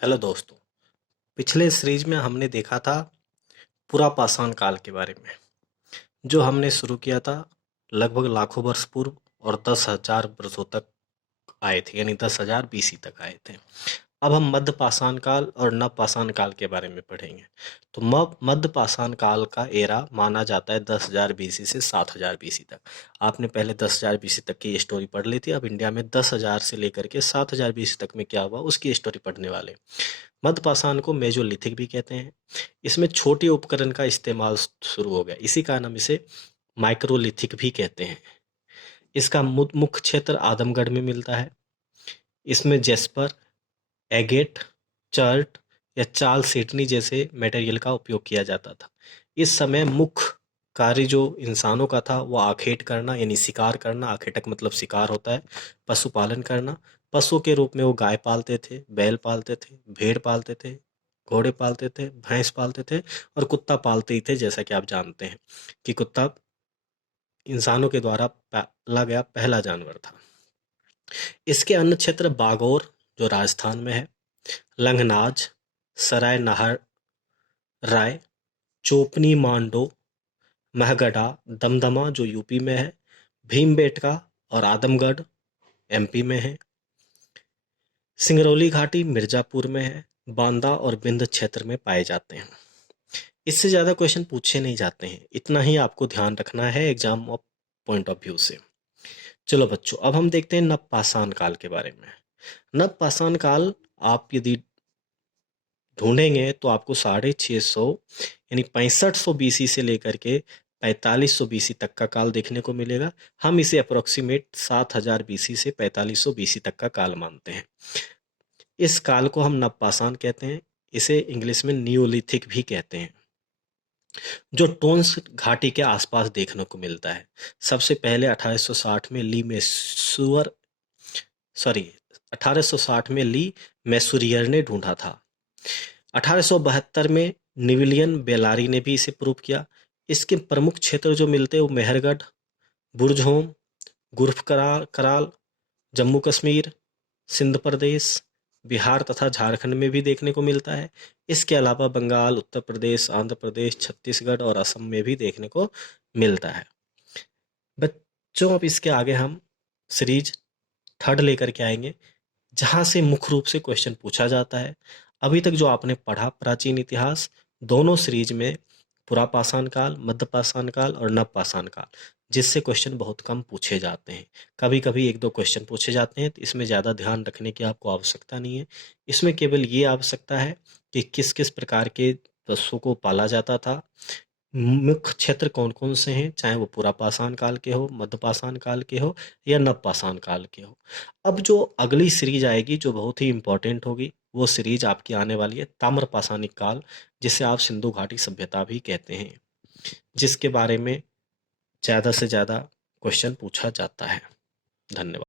Hello दोस्तों। पिछले series में हमने देखा था पूरा पाषाण काल के बारे में, जो हमने शुरू किया था लगभग लाखों वर्ष पूर्व और 10,000 वर्षों तक आए थे, यानी 10,000 बीसी तक आए थे। अब हम मध्य पाषाण काल और नव पाषाण काल के बारे में पढ़ेंगे। तो मध्य पाषाण काल का एरा माना जाता है 10,000 बीसी से 7,000 बीसी तक। आपने पहले 10,000 बीसी तक की स्टोरी पढ़ ली थी। अब इंडिया में 10,000 से लेकर के 7,000 बीसी तक में क्या हुआ उसकी स्टोरी पढ़ने वाले। मध्य पाषाण को मेजोलिथिक भी कहते हैं। इसमें छोटे उपकरण का इस्तेमाल शुरू हो गया, इसी कारण हम इसे माइक्रोलिथिक भी कहते हैं। इसका मुख्य क्षेत्र आदमगढ़ में मिलता है। इसमें जेस्पर, एगेट, चर्ट या चाल सेटनी जैसे मटेरियल का उपयोग किया जाता था। इस समय मुख्य कार्य जो इंसानों का था वो आखेट करना यानी शिकार करना। आखेटक मतलब शिकार होता है। पशुपालन करना, पशु के रूप में वो गाय पालते थे, बैल पालते थे, भेड़ पालते थे, घोड़े पालते थे, भैंस पालते थे और कुत्ता पालते ही थे। जैसा कि आप जानते हैं कि कुत्ता इंसानों के द्वारा पाला गया पहला जानवर था। इसके अन्य क्षेत्र बागौर जो राजस्थान में है, लंगनाज, सराय नाहर राय, चोपनी मांडो, महगढ़ा, दमदमा जो यूपी में है, भीमबेटका और आदमगढ़ एमपी में है, सिंगरौली घाटी मिर्जापुर में है, बांदा और बिंद क्षेत्र में पाए जाते हैं। इससे ज़्यादा क्वेश्चन पूछे नहीं जाते हैं, इतना ही आपको ध्यान रखना है exam of point of view से। चलो बच्चों, अब हम देखते हैं नवपाषाण काल के बारे में। नवपाषाण काल आप यदि ढूंढेंगे तो आपको 650 यानी 6500 बीसी से लेकर के 4500 बीसी तक का काल देखने को मिलेगा। हम इसे अप्रोक्सीमेट 7000 बीसी से 4500 बीसी तक का काल मानते हैं। इस काल को हम नवपाषाण कहते हैं। इसे इंग्लिश में नियोलिथिक भी कहते हैं, जो टोन्स घाटी के आसपास देखने को मिलता है। सबसे पहले 1860 में सॉरी 1860 में ली मैसूरियर ने ढूंढा था। 1872 में निविलियन बेलारी ने भी इसे प्रूव किया। इसके प्रमुख क्षेत्र जो मिलते हैं वो मेहरगढ़, बुरझोम, गुरफ कराल, जम्मू कश्मीर, सिंध प्रदेश, बिहार तथा झारखंड में भी देखने को मिलता है। इसके अलावा बंगाल, उत्तर प्रदेश, आंध्र प्रदेश, छत्तीसगढ़ और असम में भी देखने को मिलता है। बच्चों, अब इसके आगे हम सीरीज थर्ड लेकर के आएंगे, जहां से मुख्य रूप से क्वेश्चन पूछा जाता है। अभी तक जो आपने पढ़ा प्राचीन इतिहास, दोनों सीरीज में पुरापाषाण काल, मध्यपाषाण काल और नवपाषाण काल, जिससे क्वेश्चन बहुत कम पूछे जाते हैं। कभी कभी एक दो क्वेश्चन पूछे जाते हैं, तो इसमें ज़्यादा ध्यान रखने की आपको आवश्यकता नहीं है। इसमें केवल ये आवश्यकता है कि किस किस प्रकार के पशुओं को पाला जाता था, मुख्य क्षेत्र कौन कौन से हैं, चाहे वो पुरापाषाण काल के हो, मध्यपाषाण काल के हो या नवपाषाण काल के हो। अब जो अगली सीरीज आएगी जो बहुत ही इंपॉर्टेंट होगी, वो सीरीज आपकी आने वाली है ताम्रपाषाणिक काल, जिसे आप सिंधु घाटी सभ्यता भी कहते हैं, जिसके बारे में ज़्यादा से ज़्यादा क्वेश्चन पूछा जाता है। धन्यवाद।